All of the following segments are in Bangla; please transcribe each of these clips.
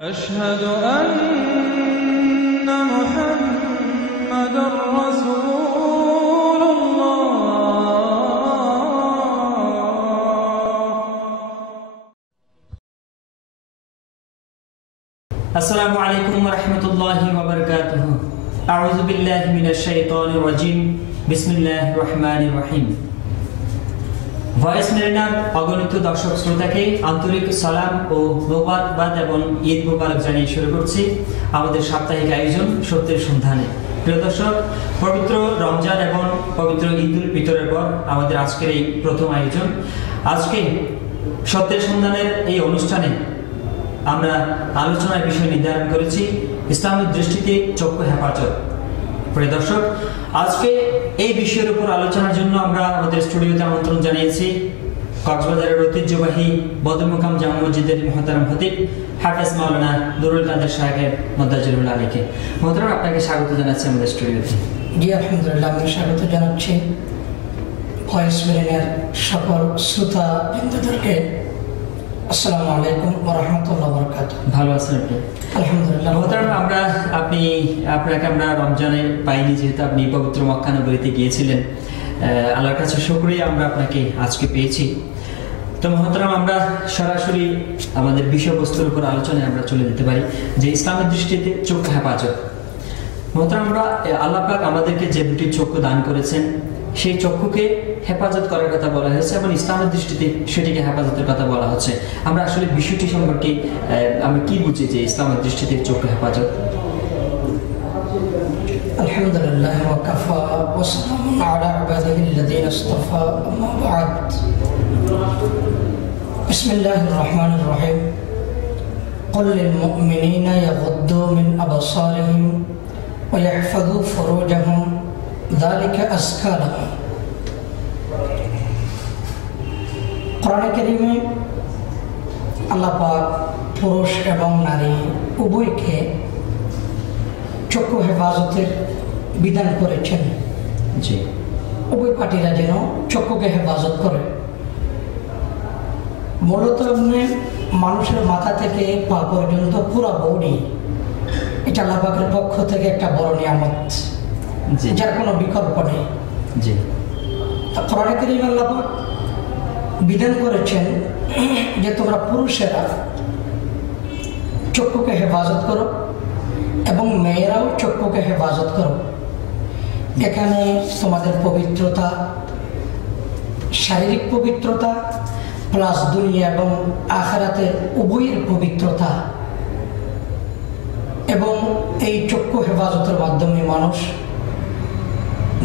أشهد أن محمدًا رسول الله السلام عليكم ورحمة الله وبركاته أعوذ بالله من الشيطان الرجيم بسم الله الرحمن الرحيم ভয়েস মেরিনার অগণিত দর্শক শ্রোতাকে আন্তরিক সালাম ও মোবারকবাদ এবং ঈদ মোবারক জানিয়ে শুরু করছি আমাদের সাপ্তাহিক আয়োজন সত্যের সন্ধানে। প্রিয় দর্শক, পবিত্র রমজান এবং পবিত্র ঈদুল ফিতরের পর আমাদের আজকের এই প্রথম আয়োজন। আজকে সত্যের সন্ধানের এই অনুষ্ঠানে আমরা আলোচনার বিষয় নির্ধারণ করেছি ইসলামের দৃষ্টিতে চক্ষু হেফাজত। প্রিয় দর্শক, আজকে এই বিষয়ের উপর আলোচনার জন্য আমরা আমাদের স্টুডিওতে আমন্ত্রণ জানিয়েছি কক্সবাজারের ঐতিহ্যবাহী বদরমুকাম জামে মসজিদের মুহতারাম খতিব হাফেজ মাওলানা নুরুল কাদের সাহেব মদ্দাজিরুল আলীকে। মুহতারাম, আপনাকে স্বাগত জানাচ্ছি আমাদের স্টুডিওতে। জি আলহামদুলিল্লাহ, আমি স্বাগত জানাচ্ছি ভয়েস মেরিনার সকল শ্রোতা বৃন্দদেরকে। আসসালামু আলাইকুম ওয়া রাহমাতুল্লাহি ওয়া বারাকাতুহু। ভালো আছেন আপনি? আলহামদুলিল্লাহ। মুহতারাম, আপনাকে আমরা রমজানে পাইনি, যেহেতু আপনি পবিত্র মক্কা নগরীতে গিয়েছিলেন। আল্লাহর কাছে শুকরিয়া আমরা আপনাকে আজকে পেয়েছি। তো মুহতারাম, আমরা সরাসরি আমাদের বিষয়বস্তুর উপর আলোচনায় আমরা চলে যেতে পারি যে ইসলামের দৃষ্টিতে চক্ষু হেফাজত। মুহতারাম, আমরা আল্লাহ পাক আমাদেরকে যে দুটি চক্ষু দান করেছেন সেই চক্ষুকে হেফাজত করার কথা বলা হয়েছে এবং ইসলামের দৃষ্টিতে সেটিকে হেফাজতের কথা বলা হচ্ছে। আমরা আসলে বিষয়টি সম্পর্কে আমরা কি বুঝি যে ইসলামের দৃষ্টিতে চক্ষু হেফাজত? আলহামদুলিল্লাহ ওয়া কাফা ওয়া সালামুন আলা ইবাদিহিল্লাযীনা ইসতাফা, আম্মা বা'দ। বিসমিল্লাহির রাহমানির রাহিম। কুল লিল মুমিনিনা ইয়াগুদ্দু মিন আবসারিহিম ওয়া ইয়াহফাযু ফুরুজাহুম যালিকা আযকা লাহুম। কোরআনে কারীমে আল্লাহ পাক পুরুষ এবং নারী উভয়কে চক্ষু হেফাজতের বিধান করেছেন। জি, উভয় পার্টিরা যেন চক্ষুকে হেফাজত করে। মূলত মানুষের মাথা থেকে পা পর্যন্ত পুরো বডি, এটা আল্লাহ পাকের পক্ষ থেকে একটা বড় নিয়ামত, যার কোনো বিকল্প নেই। জি, কোরআনে কারীমে আল্লাহ পাক বিধান করেছেন যে তোমরা পুরুষেরা চক্ষুকে হেফাজত করো এবং মেয়েরাও চক্ষুকে হেফাজত করো। এখানে তোমাদের পবিত্রতা, শারীরিক পবিত্রতা প্লাস দুনিয়া এবং আখিরাতের উভয়ের পবিত্রতা, এবং এই চক্ষু হেফাজতের মাধ্যমে মানুষ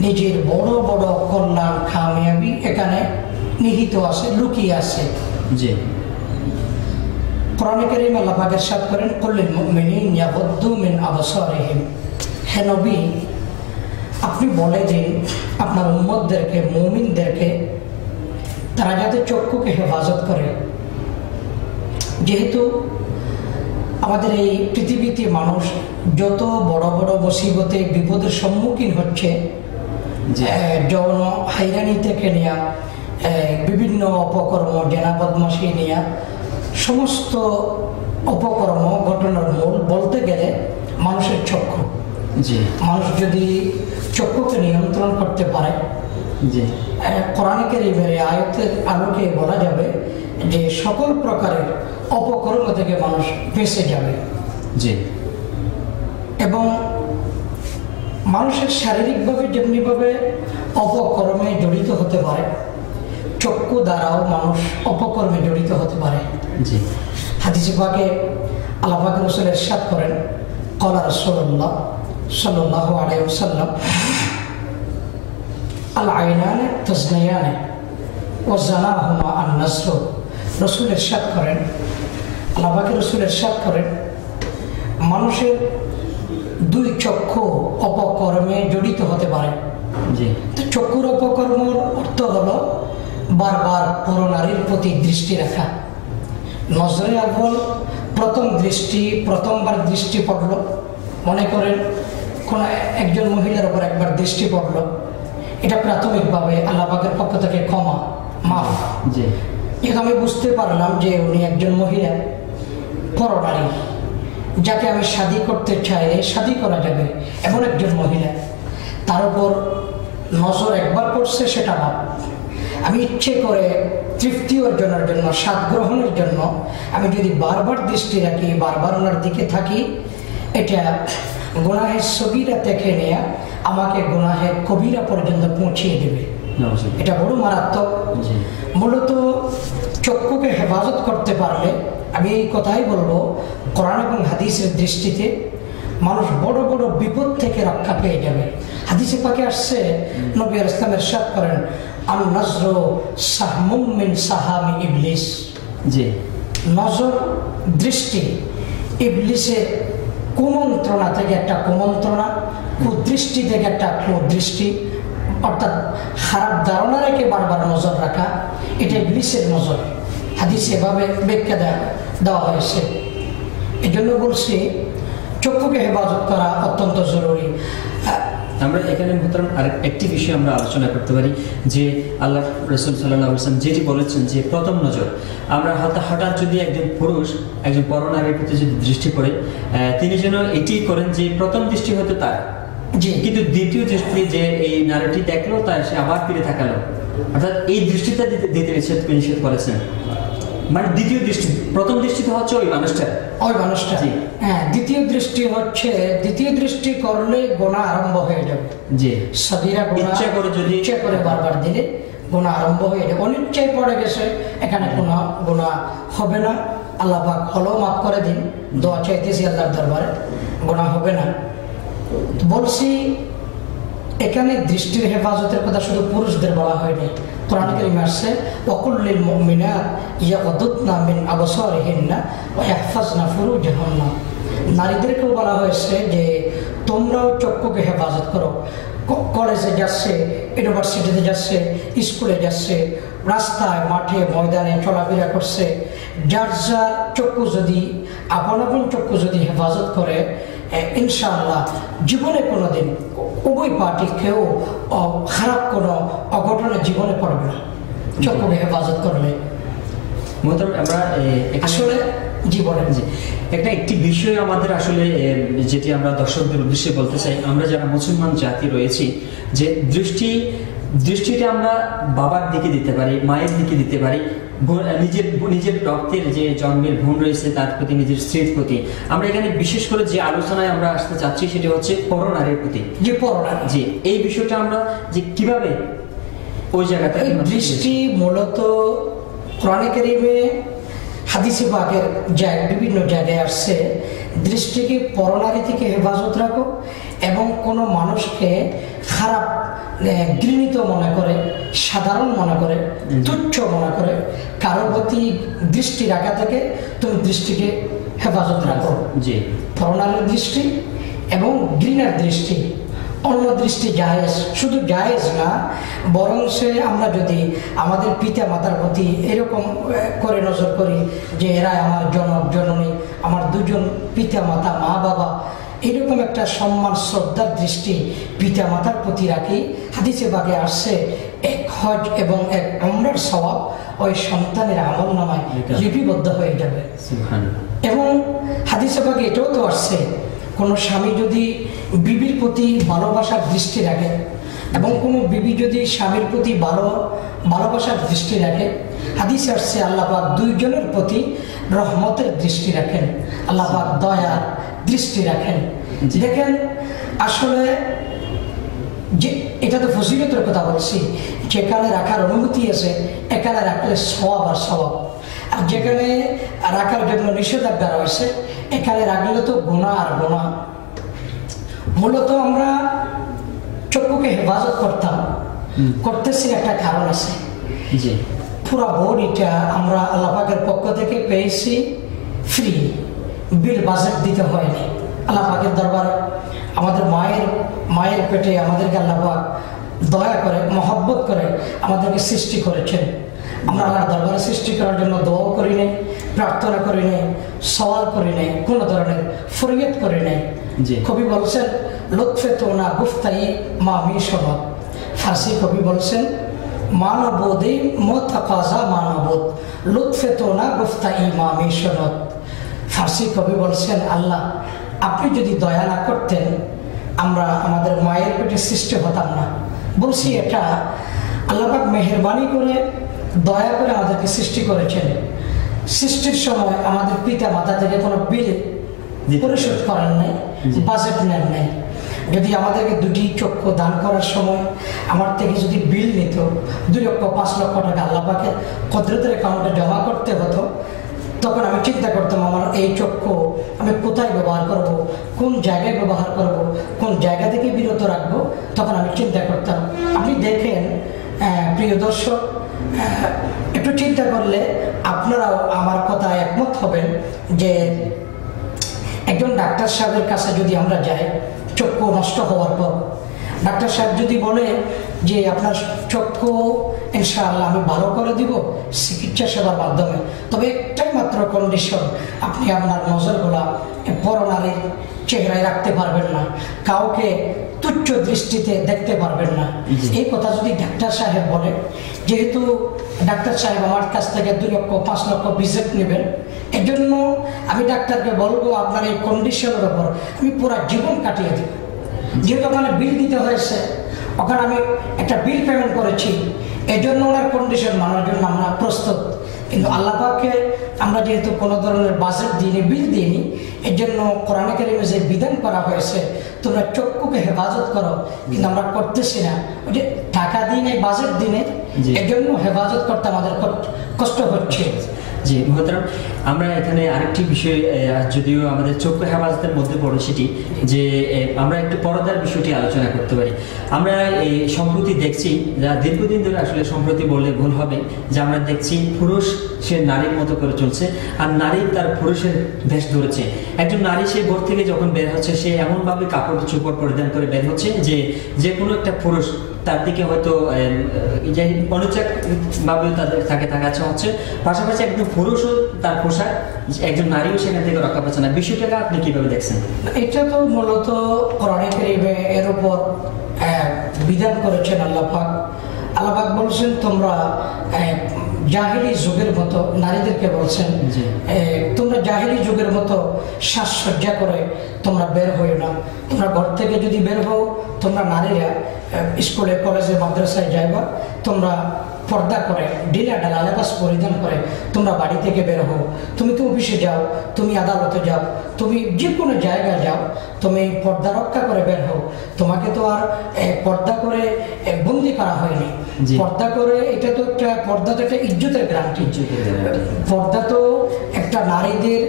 নিজের বড় বড় কল্যাণ কামিয়াবি এখানে নিহিত আছে, লুকিয়ে আছে। জি, কোরআনে কারীমে আল্লাহ পাক ইরশাদ করেন, কুল লিল মুমিনিনা ইয়াগুদ্দু মিন আবসারিহিম। হে নবী, আপনি বলে দিন আপনার উম্মতদেরকে, মুমিনদেরকে, তারা যাতে চক্ষুকে হেফাজত করে। যেহেতু আমাদের এই পৃথিবীতে মানুষ যত বড় বড় মুসিবতে বিপদের সম্মুখীন হচ্ছে, যৌন হাইরানি থেকে নেয়া, বিভিন্ন অপকর্ম, জেনা বদমাশি নেয়া, সমস্ত অপকর্ম ঘটনার মূল বলতে গেলে মানুষের চক্ষু। মানুষ যদি চক্ষুকে নিয়ন্ত্রণ করতে পারে, কোরআনে কারীমের আয়াতের আলোকে বলা যাবে যে সকল প্রকারের অপকর্ম থেকে মানুষ বেঁচে যাবে। এবং মানুষের শারীরিকভাবে যেমনিভাবে অপকর্মে জড়িত হতে পারে, চক্ষু দ্বারাও মানুষ অপকর্মে জড়িত হতে পারে। হাদিসে পাকে আল্লাহ পাক রাসূল ইরশাদ করেন, ক্বালা রাসূলুল্লাহ সাল্লাল্লাহু আলাইহি ওয়াসাল্লাম, আল আইনানে তাজনিয়ানে ওয়া জানাহুমা আন নাসর। রাসূল ইরশাদ করেন, আল্লাহ পাক রাসূল ইরশাদ করেন, মানুষের দুই চক্ষু অপকর্মে জড়িত হতে পারে। তো চক্ষুর অপকর্মের অর্থ হলো বারবার পুরো নারীর প্রতি দৃষ্টি রাখা। নজরে আউয়াল, প্রথমবার দৃষ্টি পড়লো, মনে করেন কোন একজন মহিলার উপর একবার দৃষ্টি পড়লো, এটা প্রাথমিকভাবে আল্লাহ পাকের পক্ষ থেকে ক্ষমা, মাফ। এটা আমি বুঝতে পারলাম যে উনি একজন মহিলা, পরনারী, যাকে আমি শাদী করতে চাইলে শাদী করা যাবে এমন একজন মহিলা, তার উপর নজর একবার পড়ছে সেটা ভাব, আমি ইচ্ছে করে তৃপ্তি অর্জনের জন্য, স্বাদ গ্রহণের জন্য আমি যদি বারবার দৃষ্টি রাখি, বারবার ওনার দিকে থাকি, এটা গুনাহের সগীরা থেকে নিয়ে আমাকে গুনাহের কবিরা পর্যন্ত পৌঁছিয়ে দেবে। এটা বড় মারাত্মক। মূলত চক্ষুকে হেফাজত করতে পারলে, আমি এই কথাই বলবো, কোরআন এবং হাদিসের দৃষ্টিতে মানুষ বড় বড় বিপদ থেকে রক্ষা পেয়ে যাবে। হাদিসে পাকে আসছে, নবী আলাইহিস সালাম ইরশাদ করেন, আন নজরু সাহমুম মিন সাহামি ইবলিস। জি, নজর, দৃষ্টি ইবলিসের কুমন্ত্রণা থেকে একটা কুমন্ত্রণা, কুদৃষ্টি থেকে একটা কুদৃষ্টি, অর্থাৎ খারাপ ধারণা রেখে বারবার নজর রাখা, এটা ইবলিসের নজর। হাদিসে এভাবে ব্যাখ্যা দেওয়া হয়েছে। এই জন্য বলছি চক্ষুকে হেফাজত করা অত্যন্ত জরুরি। আমরা এখানে আর একটি বিষয় আমরা আলোচনা করতে পারি যে আল্লাহ রাসূল সাল্লাল্লাহু আলাইহি ওয়াসাল্লাম যেটি বলেছেন যে প্রথম নজর, আমরা হঠাৎ যদি একজন পুরুষ একজন পরনারীর প্রতি যদি দৃষ্টি পড়ে, তিনি যেন এটি করেন যে প্রথম দৃষ্টি হয়তো তার, কিন্তু দ্বিতীয় দৃষ্টি যে এই নারীটি দেখলো তার সে আবার ফিরে তাকালো, অর্থাৎ এই দৃষ্টিটা দিতে নিষেধ করেছেন। মানে দ্বিতীয় দৃষ্টি, প্রথম দৃষ্টি হচ্ছে ওই মানুষটা, হ্যাঁ, দ্বিতীয় দৃষ্টি করলে গুনাহ আরম্ভ হয়ে যাবে। জি, সগীরা গুনাহ ইচ্ছা করে বারবার দিলে গুনাহ আরম্ভ হয়ে যাবে। অনিচ্ছায় পড়ে গেছে, এখানে কোনো গুনাহ হবে না। আল্লাহ পাক হলো মাফ করে দিন, দোয়া চাইতেছি আল্লাহর দরবারে, গুনাহ হবে না। বলছি এখানে দৃষ্টির হেফাজতের কথা শুধু পুরুষদের বলা হয়নি। কোরআন কারীমে আসছে, ওয়াকুল্লিল মুমিনাত ইয়াগদুদনা মিন আবসারিহিন্না ওয়া ইয়াহফাজনা ফুরুজাহুন্না। নারীদেরকেও বলা হয়েছে যে তোমরাও চক্ষুকে হেফাজত করো। কলেজে যাচ্ছে, ইউনিভার্সিটিতে যাচ্ছে, স্কুলে যাচ্ছে, রাস্তায়, মাঠে, ময়দানে চলাফেরা করছে, যার যার চক্ষু যদি আপন চক্ষু যদি হেফাজত করে, ইনশাআল্লাহ জীবনে কোনোদিন উভয় পার্টি কেউ খারাপ কোনো অঘটনের জীবনে পড়বে না চক্ষুকে হেফাজত করলে। আমরা আসলে জীবনে একটি বিষয় আমাদের আসলে যেটি আমরা দর্শকদের উদ্দেশ্যে বলতে চাই, আমরা যারা মুসলমান জাতি রয়েছি, যে দৃষ্টিটা আমরা বাবার দিকে দিতে পারি, মায়ের দিকে দিতে পারি, নিজের রক্তের যে জন্মের বোন রয়েছে তার প্রতি, নিজের স্ত্রীর প্রতি। আমরা এখানে বিশেষ করে যে আলোচনায় আমরা আসতে চাচ্ছি সেটা হচ্ছে পরনারীর প্রতি, যে পরনারী, যে এই বিষয়টা আমরা যে কিভাবে ওই জায়গাতে দৃষ্টি মূলত কোরআনে কারীমে হাদিসে পাকের বিভিন্ন জায়গায় আসছে, দৃষ্টিকে পরনারী থেকে হেফাজত রাখো এবং কোনো মানুষকে খারাপ ঘৃণিত মনে করে, সাধারণ মনে করে, তুচ্ছ মনে করে কারো প্রতি দৃষ্টি রাখা থেকে তুমি দৃষ্টিকে হেফাজত রাখো। জি, পরনারীর দৃষ্টি এবং ঘৃণার দৃষ্টি, অন্য দৃষ্টি জায়েজ, শুধু জায়েজ না, বরং সে আমরা যদি আমাদের পিতা মাতার প্রতি এরকম করে নজর করি যে এরা আমার জনক জননী, আমার দুজন পিতা মাতা, মা বাবা, এরকম একটা সম্মান শ্রদ্ধার দৃষ্টি পিতা মাতার প্রতি রাখি, হাদিসে পাকে আসছে এক হজ এবং এক উমরার সওয়াব ওই সন্তানের আমলনামায় লিপিবদ্ধ হয়ে যাবে। এবং হাদিসে পাকে এটাও তো আসছে, কোনো স্বামী যদি বিবির প্রতি ভালোবাসার দৃষ্টি রাখে এবং কোনো বিবি যদি স্বামীর প্রতি ভালোবাসার দৃষ্টি রাখে, হাদিসে আসছে আল্লাহ পাক দুইজনের প্রতি রহমতের দৃষ্টি রাখেন, আল্লাহ পাক দয়ার দৃষ্টি রাখেন। দেখেন আসলে যে এটা তো ফজিলতের কথা বলছি, যেখানে রাখার অনুমতি আছে এখানে রাখলে সওয়াব আর সওয়াব, আর যেখানে রাখার জন্য নিষেধাজ্ঞা রয়েছে এখানে রাখলে তো গুনাহ আর গুনাহ। মূলত আমরা চক্ষুকে হেফাজত করতেছি একটা কারণ আছে। পুরা বোর্ড এটা আমরা আল্লাহ পাকের পক্ষ থেকে পেয়েছি ফ্রি, বিল বাজেট দিতে হয়নি। আল্লাহ পাকের দরবার আমাদের মায়ের পেটে আমাদেরকে আল্লাহ পাক দয়া করে, মহব্বত করে আমাদেরকে সৃষ্টি করেছেন। আমরা আল্লাহর দরবারে সৃষ্টি করার জন্য দোয়া করি নাই, প্রার্থনা করি নাই, সওয়াল করি নাই, কোনো ধরনের ফরিয়াদ করি নাই। কবি বলছেন লুৎফে তো না গুফতাই মা মিশনত, ফার্সি কবি বলছেন মানবোধে মতাকাজা মানবোধ, লুৎফে তো না গুফতাই মা মিশনত, ফার্সি কবি বলছেন, আল্লাহ আপনি যদি দয়া না করতেন আমরা আমাদের মায়ের পেটে সৃষ্টি হতাম না। বলছি এটা আল্লাহ পাক মেহেরবানি করে দয়া করে আমাদেরকে সৃষ্টি করেছেন। সৃষ্টির সময় আমাদের পিতা মাতা থেকে কোনো বিল পরিশোধ করেন নাই, বাজেট নেন নাই। যদি আমাদেরকে দুটি চক্ষু দান করার সময় আমার থেকে যদি বিল নিত 2 লক্ষ 5 লক্ষ টাকা আল্লাহ পাকে কদরতের অ্যাকাউন্টে জমা করতে হতো, তখন আমি চিন্তা করতাম আমার এই চক্ষু আমি কোথায় ব্যবহার করব, কোন জায়গায় ব্যবহার করব, কোন জায়গা থেকে বিরত রাখবো, তখন আমি চিন্তা করতাম। আপনি দেখেন প্রিয় দর্শক, একটু চিন্তা করলে আপনারাও আমার কথা একমত হবেন যে একজন ডাক্তার সাহেবের কাছে যদি আমরা যাই চক্ষু নষ্ট হওয়ার পর, ডাক্তার সাহেব যদি বলে যে আপনার চক্ষু ইনশাআল্লাহ আমি ভালো করে দিব চিকিৎসা সেবার মাধ্যমে, তবে একটাই মাত্র কন্ডিশন, আপনি আপনার নজরগুলা পরনারীর চেহারায় রাখতে পারবেন না, কাউকে তুচ্ছ দৃষ্টিতে দেখতে পারবেন না। এই কথা যদি ডাক্তার সাহেব বলে, যেহেতু ডাক্তার সাহেব আমার কাছ থেকে 2 লক্ষ 5 লক্ষ ভিজিট নেবেন, এজন্য আমি ডাক্তারকে বলবো আপনার এই কন্ডিশনের ওপর আমি পুরো জীবন কাটিয়ে দিব। যেহেতু ওখানে বিল দিতে হয়েছে, ওখানে আমি একটা বিল পেমেন্ট করেছি, এজন্য ওনার কন্ডিশন মানার জন্য আমরা প্রস্তুত। কিন্তু আল্লাহ পাককে আমরা যেহেতু কোনো ধরনের বাজেট দিইনি, বিল দিইনি, এর জন্য কোরআনে কারিমে যে বিধান করা হয়েছে তোমরা চক্ষুকে হেফাজত করো, কিন্তু আমরা করতেছি না। ওই যে টাকা দিই নাই, বাজেট দিনে, এর জন্য হেফাজত করতে আমাদের কষ্ট হচ্ছে। জি মোহতারাম, আমরা এখানে আরেকটি বিষয়, যদিও আমাদের চক্ষু হেফাজতের মধ্যে পড়ে, সেটি যে আমরা একটু পর্দার বিষয়টি আলোচনা করতে পারি। আমরা এই সম্প্রতি দেখছি, যা দীর্ঘদিন ধরে আসলে সম্প্রতি বললে ভুল হবে, যে আমরা দেখছি পুরুষ সে নারীর মতো করে চলছে আর নারী তার পুরুষের বেশ ধরেছে। একজন নারী সে ঘর থেকে যখন বের হচ্ছে সে এমনভাবে কাপড় চোপড় পরিধান করে বের হচ্ছে যে কোনো একটা পুরুষ তার দিকে হয়তো অনুচাক ভাবে তাকে তাকাচ্ছে হচ্ছে, পাশাপাশি একজন পুরুষও তার পোশাক, একজন নারীও সেখান থেকে রক্ষা পাচ্ছে না। বিষয়টাকে আপনি কিভাবে দেখছেন? এটা তো মূলত কোরআনে কারিমে এর উপর বিধান করেছেন আল্লাহ পাক। আল্লাহ পাক বলছেন তোমরা জাহিলি যুগের মতো, নারীদেরকে বলছেন তোমরা জাহিলি যুগের মতো সাজসজ্জা করে তোমরা বের হইও না। তোমরা ঘর থেকে যদি বের হও, তোমরা নারীরা স্কুলে কলেজে মাদ্রাসায় যাইবা, তোমরা পর্দা করে ঢিলা ঢালা লেবাস পরিধান করে তোমরা বাড়ি থেকে বের হও। তুমি তো অফিসে যাও, তুমি আদালতে যাও, তুমি যে কোনো জায়গায় যাও, তুমি পর্দা রক্ষা করে বের হও। তোমাকে তো আর পর্দা করে বন্দি করা হয়নি। পর্দা করে এটা তো একটা, পর্দা তো একটা ইজ্জতের গ্যারান্টি। পর্দা তো একটা নারীদের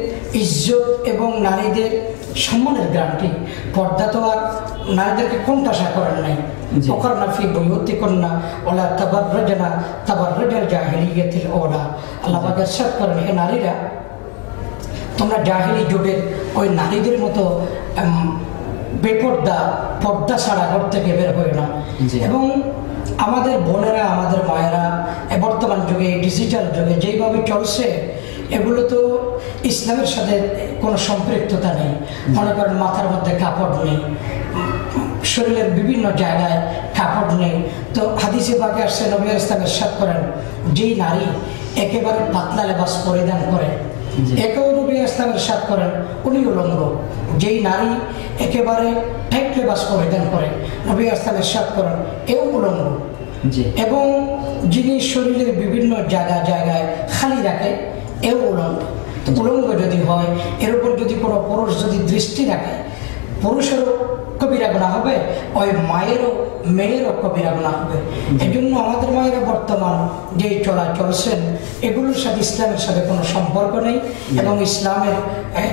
ইজ্জত এবং নারীদের সম্মানের গ্যারান্টি। পর্দা তো আর নারীদেরকে কোণঠাসা করার নাই। ওয়াকারনা ফি বুয়ুতিকুন্না ওয়ালা তাবাররাজনা তাবাররুজাল জাহিলিয়াতিল উলা। আল্লাহ পাক ইরশাদ করেন, হে নারীরা তোমরা জাহিলি যুগের ওই নারীদের মতো বেপর্দা, পর্দা ছাড়া ঘর থেকে বের হয় না। এবং আমাদের বোনেরা, আমাদের মায়েরা বর্তমান যুগে, ডিজিটাল যুগে যেইভাবে চলছে, এগুলো তো ইসলামের সাথে কোনো সম্পৃক্ততা নেই। মনে করেন মাথার মধ্যে কাপড় নেই, শরীরের বিভিন্ন জায়গায় কাপড় নেই। তো হাদিসে পাকে আসছে, নবী ইসলাম ইরশাদ করেন, যেই নারী একেবারে পাতলা লেবাস পরিধান করে, একেও নবী ইসলাম ইরশাদ করেন উনি উলঙ্গ। যেই নারী একেবারে টাইট লেবাস পরিধান করে, নবী ইসলাম ইরশাদ করেন এও উলঙ্গ। এবং যিনি শরীরের বিভিন্ন জায়গায় খালি রাখে, এও উলঙ্গ। উলঙ্গ যদি হয়, এর উপর যদি কোনো পুরুষ যদি দৃষ্টি রাখে, পুরুষেরও কবিরা গুনাহ হবে, ওই মায়েরও মেয়েরও কবিরা গুনাহ হবে। এই জন্য আমাদের মায়েরা বর্তমান যে চলছেন, এগুলোর সাথে ইসলামের সাথে কোনো সম্পর্ক নেই, এবং ইসলামের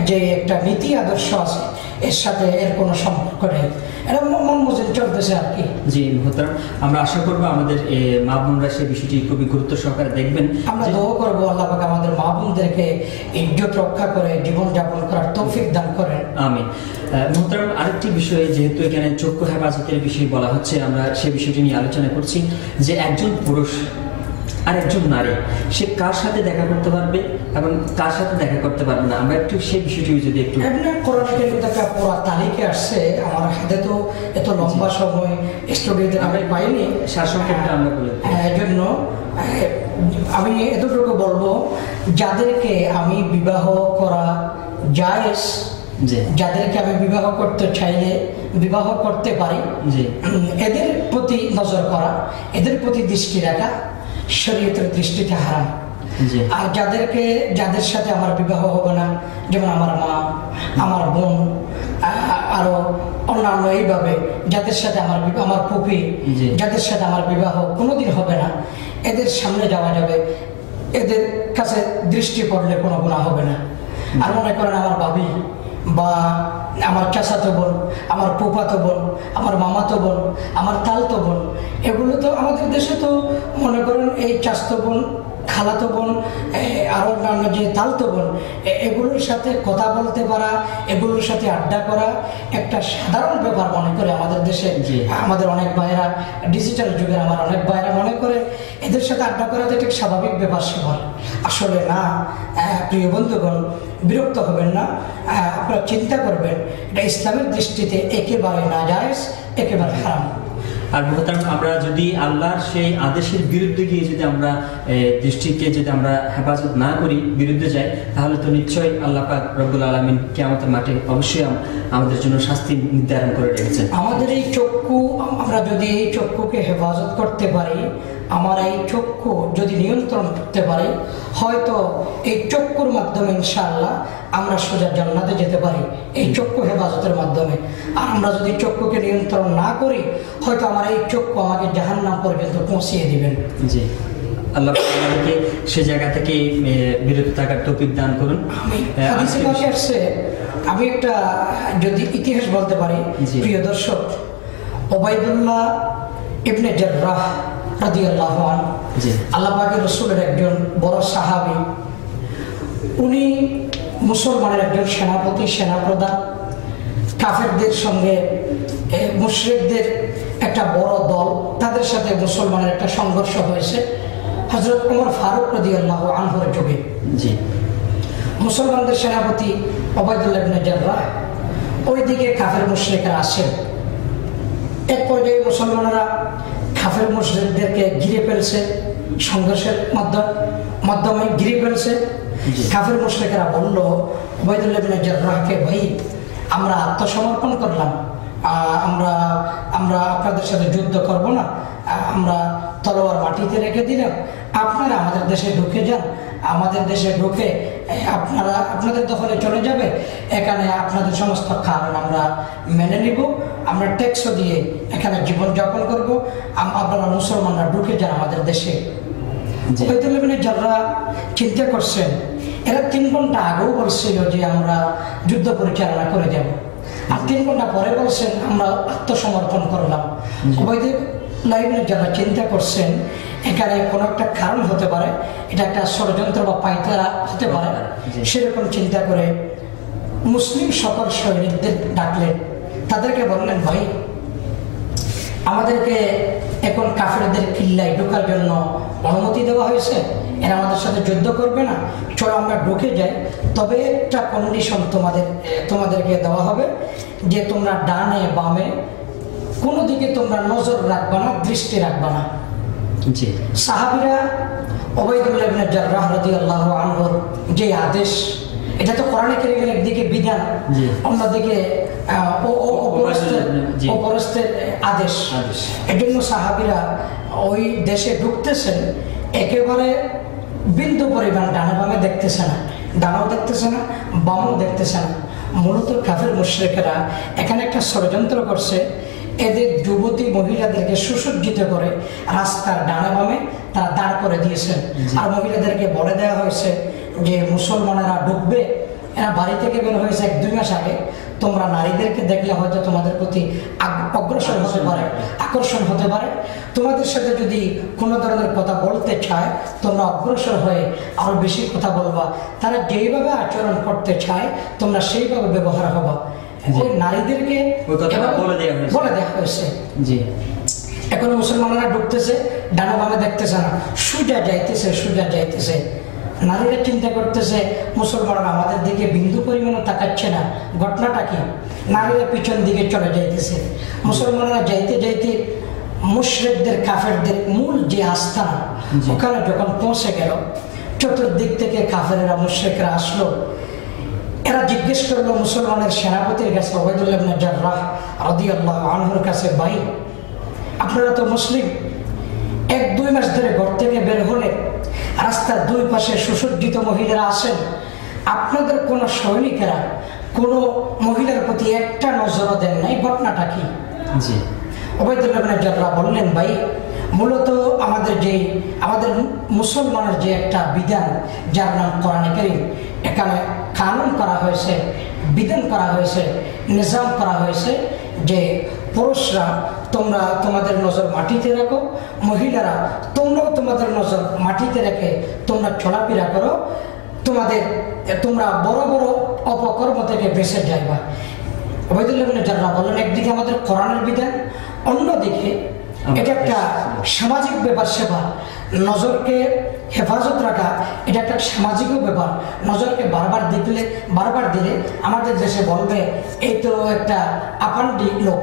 যে একটা নীতি আদর্শ আছে এর সাথে এর কোনো সম্পর্ক নেই। এটা মন মজুর চলতেছে আর কি। জি মোহতারাম, আমরা আশা করবো আমাদের মা বোনরা সেই বিষয়টি খুবই গুরুত্ব সহকারে দেখবেন। আমরা দোয়া করবো আল্লাহ পাক আমাদের মা বোনদেরকে ইজ্জত রক্ষা করে জীবনযাপন করার তৌফিক দান করেন। আমিন। মোহতারাম, আরেকটি বিষয়, যেহেতু এখানে চক্ষু হেফাজতের বিষয় বলা হচ্ছে, আমরা সে বিষয়টি নিয়ে আলোচনা করছি যে একজন পুরুষ আর একজন নারী সে কার সাথে দেখা করতে পারবে এবং কার সাথে দেখা করতে পারবে না, আমরা একটু সেই বিষয়টি যদি একটু একটা পুরো তালিকা আসছে আমার হাতে, তো এত লম্বা সময় স্টুডিওতে আমি পাইনি, সারসংক্ষেপটা আমরা বলে এই জন্য আমি এতটুকু বলবো, যাদেরকে আমি বিবাহ করা জায়েজ, যাদেরকে আমি বিবাহ করতে চাইলে বিবাহ করতে পারি, এদের প্রতি নজর করা, এদের প্রতি দৃষ্টি রাখা শরীয়তের দৃষ্টিতে হারাম। আর যাদের সাথে আমার বিবাহ হবে না, যেমন আমার মা, আমার বোন, আরো অন্যান্য এইভাবে যাদের সাথে আমার ফুপি, যাদের সাথে আমার বিবাহ কোনোদিন হবে না, এদের সামনে যাওয়া যাবে, এদের কাছে দৃষ্টি পড়লে কোনো গুনাহ হবে না। আর মনে করেন আমার ভাবি বা আমার চাচাতো বোন, আমার ফুফাতো বোন, আমার মামাতো বোন, আমার তালতো বোন, এগুলো তো আমাদের দেশে তো মনে করেন এই চাচাতো বোন, খালাতো বোন, আর অন্যান্য যে তালতো বোন, এগুলোর সাথে কথা বলতে পারা, এগুলোর সাথে আড্ডা করা একটা সাধারণ ব্যাপার মনে করে আমাদের দেশে। আমাদের অনেক ভাইয়েরা, ডিজিটাল যুগের আমার অনেক ভাইয়েরা মনে করে এদের সাথে আড্ডা করা তো ঠিক স্বাভাবিক ব্যাপার সেবার। আসলে না, প্রিয় বন্ধুগণ, বিরক্ত হবেন না, আপনারা চিন্তা করবেন এটা ইসলামের দৃষ্টিতে একেবারে নাজায়েজ, একেবারে হারাম। আর মোহতারাম, আমরা যদি আল্লাহর সেই আদেশের বিরুদ্ধে গিয়ে যদি আমরা দৃষ্টিকে যদি আমরা হেফাজত না করি, বিরুদ্ধে যাই, তাহলে তো নিশ্চয়ই আল্লাহ পাক রব্বুল আলামিন কিয়ামতের মাঠে অবশ্যই আমাদের জন্য শাস্তি নির্ধারণ করে রেখেছেন। আমাদের এই চক্ষু, আমরা যদি এই চক্ষুকে হেফাজত করতে পারি, আমার এই চক্ষু যদি নিয়ন্ত্রণ করতে পারি, হয়তো এই চক্ষুর মাধ্যমে ইনশাআল্লাহ আমরা সোজা জান্নাতে যেতে পারি, এই চক্ষু হেফাজতের মাধ্যমে। আর আমরা যদি চক্ষুকে নিয়ন্ত্রণ না করি, হয়তো আমার এই চক্ষু আমাকে জাহান্নাম পর্যন্ত পৌঁছিয়ে দিবেন। জি, আল্লাহ আমাদেরকে সে জায়গা থেকে বিরত থাকার তৌফিক দান করুন। আমি একটা যদি ইতিহাস বলতে পারি, প্রিয় দর্শক, ওবাইদুল্লাহ ইবনে জাররাহ রাদিয়াল্লাহু আনহু, আল্লাহ পাকের রাসূলের একজন বড় সাহাবী, উনি মুসলমানের একজন সেনাপতি, সেনাপ্রধান। কাফেরদের সঙ্গে মুশরিকদের একটা বড় দল, তাদের সাথে মুসলমানের একটা সংঘর্ষ হয়েছে হযরত ওমর ফারুক রাদিয়াল্লাহু আনহুর যুগে। মুসলমানদের সেনাপতি ওবাইদুল্লাহ ইবনে জাররাহ, ওইদিকে কাফের মুশরিকরা আসেন। এক পর্যায়ে মুসলমানরা কাফের মুশরিকদেরকে ঘিরে ফেলছে, সংঘর্ষের মাধ্যমে ঘিরে ফেলছে। কাফের মুশরিকরা বলল ওবাইদুল্লাহ ইবনে জাররাহকে, ভাই, আমরা আত্মসমর্পণ করলাম, আমরা আপনাদের সাথে যুদ্ধ করব না, আমরা তলোয়ার মাটিতে রেখে দিলাম, আপনারা আমাদের দেশে ঢুকে যান, আমাদের দেশে ঢুকে আপনাদের দখলে চলে যাবে, এখানে আপনাদের সমস্ত কারণ আমরা মেনে নিব, আমরা ট্যাক্সও দিয়ে এখানে জীবনযাপন করব, আপনারা মুসলমানরা ঢুকে যান আমাদের দেশে। ওবাইদুল্লাহ ইবনে জাররাহ চিন্তা করছেন, এরা 3 ঘন্টা আগেও বলছিল যে আমরা যুদ্ধ পরিচালনা করে যাব, আর 3 ঘন্টা পরে বলছেন আমরা আত্মসমর্পণ করলাম। ওবাইদুল্লাহ ইবনে জাররাহ চিন্তা করছেন এখানে কোনো একটা কারণ হতে পারে, এটা একটা ষড়যন্ত্র বা পায়তারা হতে পারে। সেরকম চিন্তা করে মুসলিম সকল সৈনিকদের ডাকলেন, তাদেরকে বললেন, ভাই, আমাদেরকে এখন কাফেরদের কিল্লায় ঢোকার জন্য অনুমতি দেওয়া হয়েছে, এরা আমাদের সাথে যুদ্ধ করবে না, চলো আমরা ঢুকে যাই, তবে একটা কন্ডিশন তোমাদেরকে দেওয়া হবে যে তোমরা ডানে বামে কোনো দিকে তোমরা নজর রাখবা না, দৃষ্টি রাখবা না। সাহাবীরা ওবাইদুল্লাহ ইবনে জাররাহ রাদিয়াল্লাহু আনহুর যে আদেশ, এটা তো কোরআনে কারীমের একদিকে বিধান, অন্যদিকে অপরস্তের আদেশ। এজন্য সাহাবীরা ওই দেশে ঢুকতেছেন, একেবারে বিন্দু পরিমাণ ডানে বামে দেখতেছে না, ডানাও দেখতেছে না, বামও দেখতেছে না। মূলত কাফের মুশরিকরা এখানে একটা ষড়যন্ত্র করছে, এদের যুবতী মহিলাদেরকে সুসজ্জিত করে রাস্তার ডানে বামে তারা দাঁড় করে দিয়েছেন। আর মহিলাদেরকে বলে দেওয়া হয়েছে যে মুসলমানেরা ঢুকবে, এরা বাড়ি থেকে বের হয়েছে 1-2 মাস আগে, তোমরা নারীদেরকে দেখলে হয়তো তোমাদের প্রতি অগ্রসর হতে পারে, আকর্ষণ হতে পারে, তোমাদের সাথে যদি কোনো ধরনের কথা বলতে চায় তোমরা অগ্রসর হয়ে আরো বেশি কথা বলবা, তারা যেইভাবে আচরণ করতে চায় তোমরা সেইভাবে ব্যবহার হবা। ওই নারীদেরকে বলে দেওয়া হয়েছে। এখন মুসলমানরা ঢুকতেছে, ডানা বামে দেখতেছে না, সোজা যাইতেছে। নারীরা চিন্তা করতেছে মুসলমানরা আমাদের দিকে বিন্দু পরিমাণও তাকাচ্ছে না, ঘটনাটা কি? নারীরা পিছন দিকে চলে যাইতেছে। মুসলমানরা যাইতে যাইতে মুশরিকদের, কাফেরদের মূল যে আস্থানা, ওখানে যখন পৌঁছে গেল, চতুর্দিক থেকে কাফেরেরা মুশরিকরা আসলো, এরা জিজ্ঞেস করলো মুসলমানের সেনাপতির কাছে ওবাইদুল্লাহ ইবনে জাররাহ রাদিয়াল্লাহু আনহুর কাছে, ভাই আপনারা তো মুসলিম, 1-2 মাস ধরে ঘর থেকে বের হলে রাস্তার দুই পাশে সুসজ্জিত মহিলারা আসেন, আপনাদের কোনো সৈনিকেরা কোনো মহিলার প্রতি একটা নজরও দেন নাই, ঘটনাটা কি? জি। ওবাইদুল্লাহ ইবনে জাররাহ বললেন, ভাই মূলত আমাদের মুসলমানের যে একটা বিধান যার নাম কোরআনে কারীম, এখানে কানুন করা হয়েছে, বিধান করা হয়েছে, নিজাম করা হয়েছে যে পুরুষরা তোমরা তোমাদের নজর মাটিতে রাখো, মহিলারা তোমরাও তোমাদের নজর মাটিতে রেখে তোমরা চলাফেরা করো, তোমরা বড় বড় অপকর্ম থেকে বেঁচে যাইবা। ওবাইদুল্লাহ ইবনে জাররাহ বললেন, একদিকে আমাদের কোরআনের বিধান, অন্যদিকে এটা একটা সামাজিক ব্যাপার, সেবা, নজরকে হেফাজত রাখা এটা একটা সামাজিকও ব্যাপার। নজরকে বারবার দিলে আমাদের দেশে বলবে এই তো একটা আপান্ডি লোক,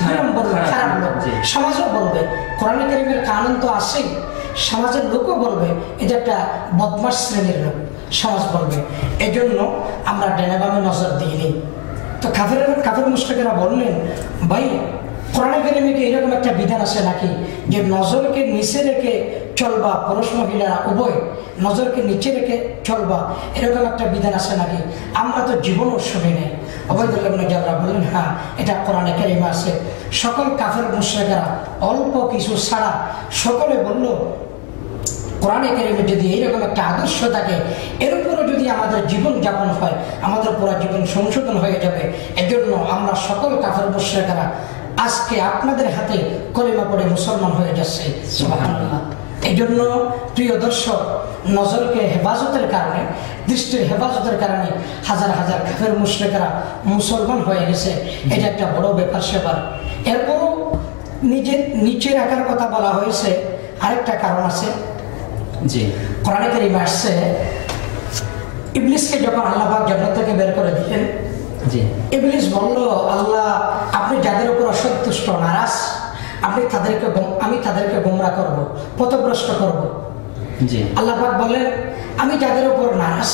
খারাপ লোক, সমাজও বলবে। কোরআনে কারীমের কানুন তো আসেই, সমাজের লোকও বলবে এটা একটা বদমাশ শ্রেণীর লোক, সমাজ বলবে। এই জন্য আমরা ডানে বামে নজর দিইনি। তো কাফের মুশরিকেরা বললেন, ভাই কোরআনে কারীমে কি এরকম একটা বিধান আছে নাকি যে নজরকে নিচে রেখে চলবা, পুরুষ মহিলারা উভয় নজরকে নিচে রেখে চলবা, এরকম একটা বিধান আছে নাকি? আমরা তো জীবনও শুনি নাই। ওবাইদুল্লাহ ইবনে জাররাহ বললেন, হ্যাঁ এটা কোরআনে কারীমে আছে। সকল কাফের মুশরিকরা অল্প কিছু ছাড়া সকলে বলল, কোরআনে কারীমে যদি এইরকম একটা আদর্শ থাকে, এর উপরও যদি আমাদের জীবন যাপন হয়, আমাদের পুরো জীবন সংশোধন হয়ে যাবে। এজন্য আমরা সকল কাফের মুশরিকরা আজকে আপনাদের হাতে কলিমা পড়ে মুসলমান হয়ে যাচ্ছে। সুবহানাল্লাহ। এই জন্য প্রিয় দর্শক, নজরকে হেফাজতের কারণে, দৃষ্টির হেফাজতের কারণে হাজার হাজার কাফের মুশরিকরা মুসলমান হয়ে গেছে। এটা একটা বড় ব্যাপার সেবার। এরপরও নিজের নিচে রাখার কথা বলা হয়েছে, আরেকটা কারণ আছে। জি। কোরআনে কারীমে আসছে, ইবলিসকে যখন আল্লাহ পাক জান্নাত থেকে বের করে দিলেন, ইবলিস বলল, আল্লাহ আপনি যাদের উপর অসন্তুষ্ট, নারাজ, আমি তাদেরকে গোমরা করব, পথভ্রষ্ট করব। আল্লাহ পাক বলেন, আমি যাদের উপর নারাজ,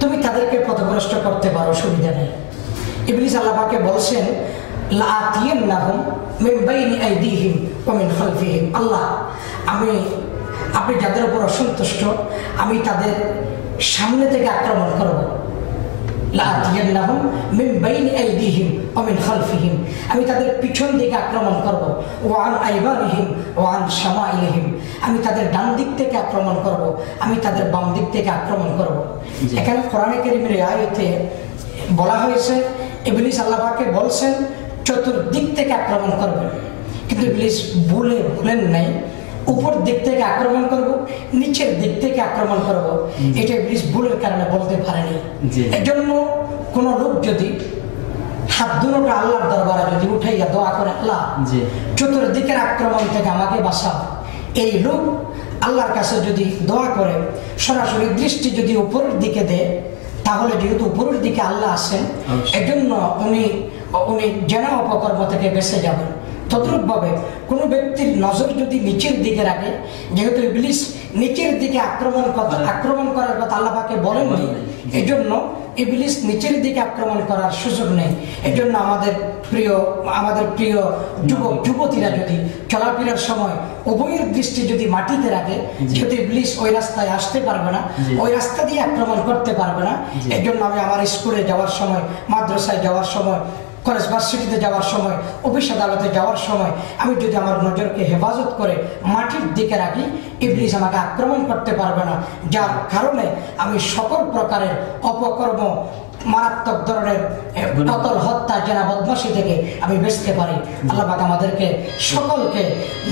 তুমি তাদেরকে পথভ্রষ্ট করতে পারো, অসুবিধা নেই। ইবলিস আল্লাহ পাককে বলছেন, লাআতিয়ান্নাহুম মিন বাইনি আইদিহিম ওয়া মিন খালফিহিম। আল্লাহ আপনি যাদের উপর অসন্তুষ্ট, আমি তাদের সামনে থেকে আক্রমণ করব। লাআতিয়ান্নাহুম মিন বাইনি আইদিহিম ওয়া মিন খালফিহিম, আমি তাদের পিছন দিকে আক্রমণ করব। ওয়া আন আইবানিহিম ওয়া আন শামাইলিহিম, আমি তাদের ডান দিক থেকে আক্রমণ করব, আমি তাদের বাম দিক থেকে আক্রমণ করব। এখানে কোরআনে কারীমের আয়াতে বলা হয়েছে, ইবলিস আল্লাহ পাককে বলছেন চতুর্দিক থেকে আক্রমণ করবেন, কিন্তু ইবলিস বলেন নাই উপর দিক থেকে আক্রমণ করব, নিচের দিক থেকে আক্রমণ করব। এটা ইবলিস ভুলের কারণে বলতে পারেনি। এজন্য কোন লোক যদি হাত দুটোকে আল্লাহর দরবারে যদি উঠাইয়া দোয়া করে, আল্লাহ চতুর্দিকের আক্রমণ থেকে আমাকে বাঁচাও, এই লোক আল্লাহর কাছে যদি দোয়া করে সরাসরি দৃষ্টি যদি উপরের দিকে দেয়, তাহলে যেহেতু উপরের দিকে আল্লাহ আছেন, এজন্য উনি জেনা অপকর্ম থেকে বেঁচে যাবেন। তদ্রূপভাবে কোনো ব্যক্তির নজর যদি নিচের দিকে রাখে, যেহেতু ইবলিস নিচের দিকে আক্রমণ করার কথা আল্লাহ পাকে বলেননি, এই জন্য ইবলিস নিচের দিকে আক্রমণ করার সুযোগ নেই। এই জন্য আমাদের প্রিয় যুবক যুবতীরা যদি চলাফেরার সময় উভয়ের দৃষ্টি যদি মাটিতে রাখে, যেহেতু ইবলিস ওই রাস্তায় আসতে পারবে না, ওই রাস্তা দিয়ে আক্রমণ করতে পারবে না। এই জন্য আমি আমার স্কুলে যাওয়ার সময়, মাদ্রাসায় যাওয়ার সময়, কলেজ ভার্সিটিতে যাওয়ার সময়, অফিস আদালতে যাওয়ার সময় আমি যদি আমার নজরকে হেফাজত করে মাটির দিকে রাখি, ইবলিস আমাকে আক্রমণ করতে পারবে না, যার কারণে আমি সকল প্রকারের অপকর্ম, মারাত্মক ধরনের কতল, হত্যা, জেনা, বদমাশি থেকে আমি বেঁচতে পারি। আল্লাহ পাক আমাদেরকে সকলকে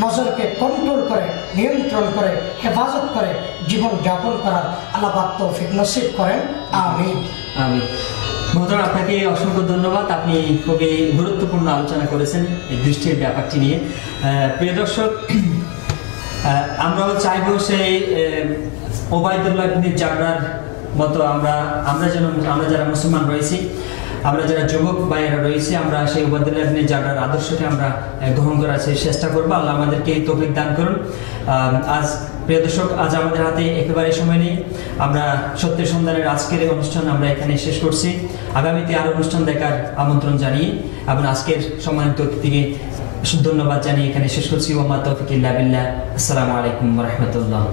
নজরকে কন্ট্রোল করে, নিয়ন্ত্রণ করে, হেফাজত করে জীবন যাপন করার আল্লাহ পাক তৌফিক নসিব করেন। আমিন। আমিন। মহতরম, আপনাকে অসংখ্য ধন্যবাদ। আপনি খুবই গুরুত্বপূর্ণ আলোচনা করেছেন এই দৃষ্টির ব্যাপারটি নিয়ে। প্রিয় দর্শক, আমরাও চাইব সেই ওবাইদুল্লাহ ইবনে জাররার মতো আমরা যারা মুসলমান রয়েছি, আমরা যারা যুবক ভাইয়েরা রয়েছি, আমরা সেই ওবাইদুল্লাহ ইবনে জাররার আদর্শকে আমরা গ্রহণ করার চেষ্টা করবো। আল্লাহ আমাদেরকে তৌফিক দান করুন। আজ প্রিয় দর্শক, আজ আমাদের হাতে একেবারে সময় নেই। আমরা সত্যের সন্ধানের আজকের এই অনুষ্ঠান আমরা এখানে শেষ করছি। আগামীতে আরো অনুষ্ঠান দেখার আমন্ত্রণ জানিয়ে এবং আজকের সম্মানিত অতিথিকে ধন্যবাদ জানিয়ে এখানে শেষ করছি। ওয়া মা তাওফিক ইল্লা বিল্লাহ। আসসালামু আলাইকুম ওয়া রাহমাতুল্লাহ।